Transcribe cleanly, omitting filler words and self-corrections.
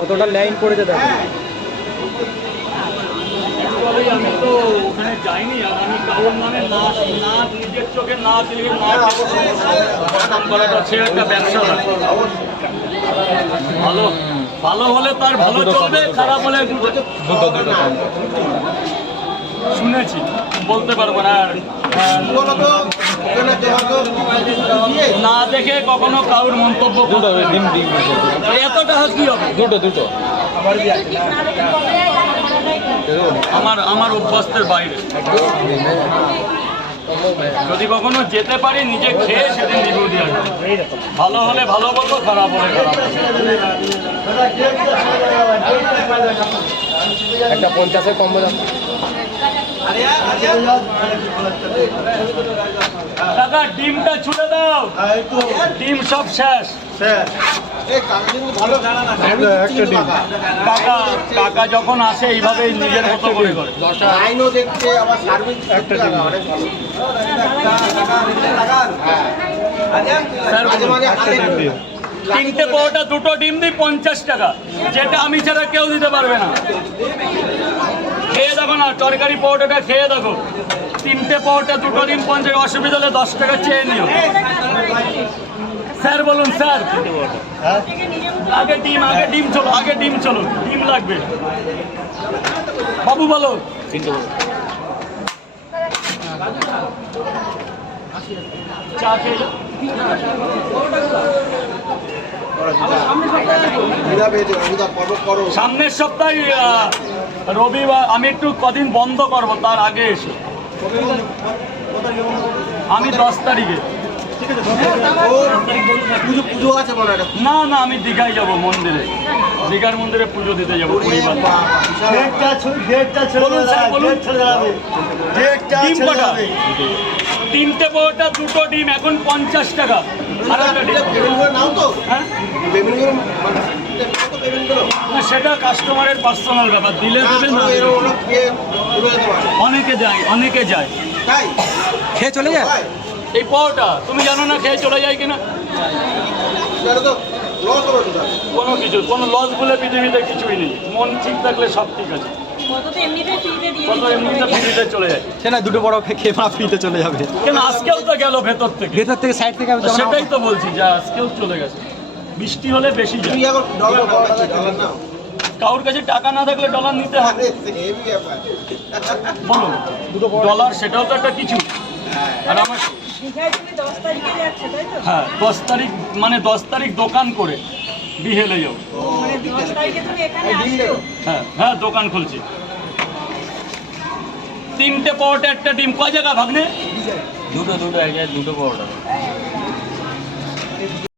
কতটা লাইন পড়েছে দেখো। আমি তো ওখানে যাইনি, আর আমি কারোর নামে না নিজের চোখে না দিলে নাম করাটা সে একটা ব্যবসা। ভালো ভালো হলে তার ভালো চলবে, খারাপ হলে শুনেছি, বলতে পারবো না। আর না দেখে কখনো কারোর মন্তব্য এতটা কি হবে। দুটো আমার অভ্যাসের বাইরে। যদি কখনো যেতে পারি নিজে খেয়ে সেদিন রিভিউ দিয়ে আসবো। ভালো হলে ভালো বলবো, খারাপ হলে খারাপ। একটা 50-এর কম্বো দাও। কাকা ডিমটা ছুড়ে দাও, ডিম সব শেষ। কাকা যখন আসে এইভাবে নিজের মতো করে করে। তিনটে পরোটা দুটো ডিম দিই 50 টাকা, যেটা আমি ছাড়া কেউ দিতে পারবে না। খেয়ে দেখো না, তরকারি পরোটাটা খেয়ে দেখো। তিনটে পরোটা দুটো ডিম 50, অসুবিধা হলে 10 টাকা চেয়ে নিও। স্যার বলুন স্যার। আগে ডিম চলো, আগে ডিম চলো, ডিম লাগবে। বাবু বলো। চা খেয়ে সামনের সপ্তাহে রবিবার আমি একটু কদিন বন্ধ করব, তার আগে এসে আমি 10 তারিখে। না না, আমি দীঘায় যাবো, মন্দিরে, দীঘার মন্দিরে পুজো দিতে যাবো। তিনটে পরোটা দুটো ডিম এখন 50 টাকা। সেটা কাস্টমারের পার্সোনাল ব্যাপার, দিলে দেবেন না। অনেকে যায় খেয়ে চলে যায় এই পরোটা। তুমি জানো না খেয়ে চলে যায় কিনা? কোনো লস বলে পৃথিবীতে কিছুই নেই। মন ঠিক থাকলে সব ঠিক আছে। ফ্রিতে চলে যায়। সে না দুটো বড় খেয়ে ফ্রিতে চলে যাবে। কেন আজকেও তো গেল ভেতর থেকে সাইড থেকে। সেটাই তো বলছি, যে আজকেও চলে গেছে। বৃষ্টি হলে বেশি যায়। কারোর কাছে টাকা না থাকলে ডলার নিতে হবে। বলুন, ডলার সেটাও তো একটা কিছু। আর আমার হ্যাঁ 10 তারিখ, মানে 10 তারিখ দোকান করে বিহেলে যাও। হ্যাঁ দোকান খুলছি। তিনটে পরোটা একটা ডিম। কয় জায়গা ভাগ্নে? দুটো পরোটা।